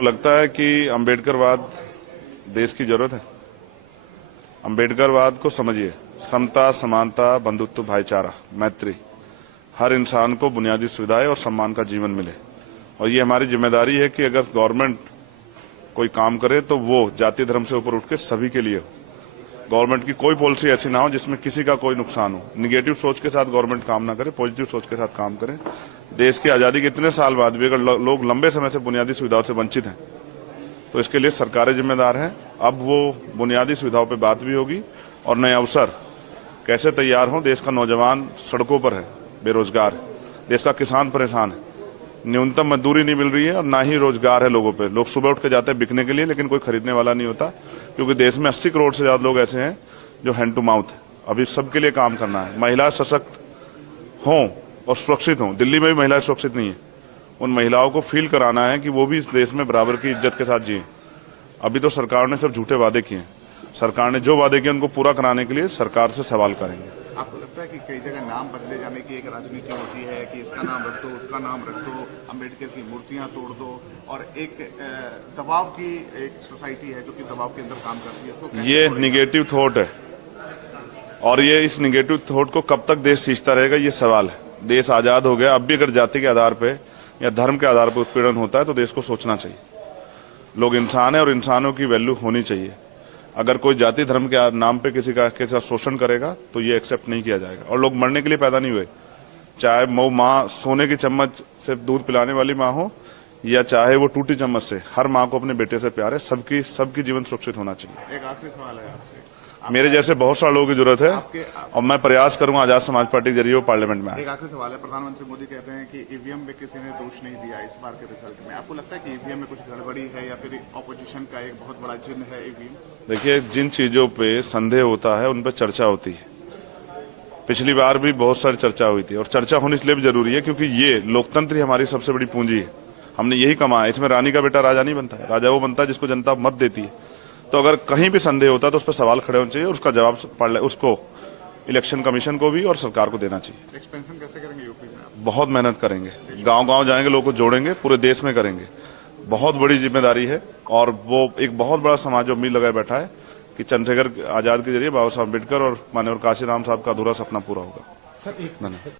तो लगता है कि अम्बेडकरवाद देश की जरूरत है। अम्बेडकरवाद को समझिए, समता, समानता, बंधुत्व, भाईचारा, मैत्री, हर इंसान को बुनियादी सुविधाएं और सम्मान का जीवन मिले। और ये हमारी जिम्मेदारी है कि अगर गवर्नमेंट कोई काम करे तो वो जाति धर्म से ऊपर उठ के सभी के लिए हो। गवर्नमेंट की कोई पॉलिसी ऐसी ना हो जिसमें किसी का कोई नुकसान हो। निगेटिव सोच के साथ गवर्नमेंट काम ना करे, पॉजिटिव सोच के साथ काम करे। देश की आजादी के इतने साल बाद भी अगर लोग लंबे समय से बुनियादी सुविधाओं से वंचित हैं तो इसके लिए सरकारें जिम्मेदार हैं। अब वो बुनियादी सुविधाओं पर बात भी होगी और नए अवसर कैसे तैयार हों। देश का नौजवान सड़कों पर है, बेरोजगार है, देश का किसान परेशान है, न्यूनतम मजदूरी नहीं मिल रही है और ना ही रोजगार है लोगों पे। लोग सुबह उठ के जाते हैं बिकने के लिए, लेकिन कोई खरीदने वाला नहीं होता, क्योंकि देश में 80 करोड़ से ज्यादा लोग ऐसे हैं जो हैंड टू माउथ है। अभी सबके लिए काम करना है। महिला सशक्त हों और सुरक्षित हों। दिल्ली में भी महिलाएं सुरक्षित नहीं है। उन महिलाओं को फील कराना है कि वो भी इस देश में बराबर की इज्जत के साथ जिए। अभी तो सरकार ने सिर्फ झूठे वादे किए। सरकार ने जो वादे किए उनको पूरा कराने के लिए सरकार से सवाल करेंगे। आपको लगता है कि कई जगह नाम बदले जाने की एक राजनीति होती है कि इसका नाम रख दो, उसका नाम रख दो, अम्बेडकर की मूर्तियां तोड़ दो, और एक दबाव की एक सोसाइटी है जो कि दबाव के अंदर काम करती है। ये निगेटिव थॉट है और ये इस निगेटिव थॉट को कब तक देश सींचता रहेगा, ये सवाल है। देश आजाद हो गया, अब भी अगर जाति के आधार पर या धर्म के आधार पर उत्पीड़न होता है तो देश को सोचना चाहिए। लोग इंसान है और इंसानों की वैल्यू होनी चाहिए। अगर कोई जाति धर्म के नाम पे किसी का शोषण करेगा तो ये एक्सेप्ट नहीं किया जाएगा। और लोग मरने के लिए पैदा नहीं हुए, चाहे वो माँ सोने की चम्मच से दूध पिलाने वाली माँ हो या चाहे वो टूटी चम्मच से। हर माँ को अपने बेटे से प्यार है। सबकी जीवन सुरक्षित होना चाहिए। एक आखिरी सवाल है आपसे। मेरे जैसे बहुत सारे लोगों की जरूरत है और मैं प्रयास करूंगा आजाद समाज पार्टी के जरिए वो पार्लियामेंट में आए। एक आखिरी सवाल है। प्रधानमंत्री मोदी कहते हैं कि ईवीएम में किसी ने दोष नहीं दिया इस बार के रिजल्ट में। आपको लगता है कि ईवीएम में कुछ गड़बड़ी है या फिर ऑपोजिशन का एक बहुत बड़ा चिन्ह है ईवीएम? देखिए, जिन चीजों पे संदेह होता है उन पर चर्चा होती है। पिछली बार भी बहुत सारी चर्चा हुई थी और चर्चा होनी इसलिए भी जरूरी है क्योंकि ये लोकतंत्र ही हमारी सबसे बड़ी पूंजी है। हमने यही कमाया। इसमें रानी का बेटा राजा नहीं बनता है, राजा वो बनता है जिसको जनता मत देती है। तो अगर कहीं भी संदेह होता है तो उस पर सवाल खड़े होने चाहिए और उसका जवाब उसको इलेक्शन कमीशन को भी और सरकार को देना चाहिए। एक्सपेंशन कैसे करेंगे यूपी में? बहुत मेहनत करेंगे, गांव-गांव जाएंगे, लोगों को जोड़ेंगे, पूरे देश में करेंगे। बहुत बड़ी जिम्मेदारी है और वो एक बहुत बड़ा समाज जो उम्मीद लगाए बैठा है कि चंद्रशेखर आजाद के जरिए बाबा साहब अम्बेडकर और माननीय काशीराम साहब का अधूरा सपना पूरा होगा।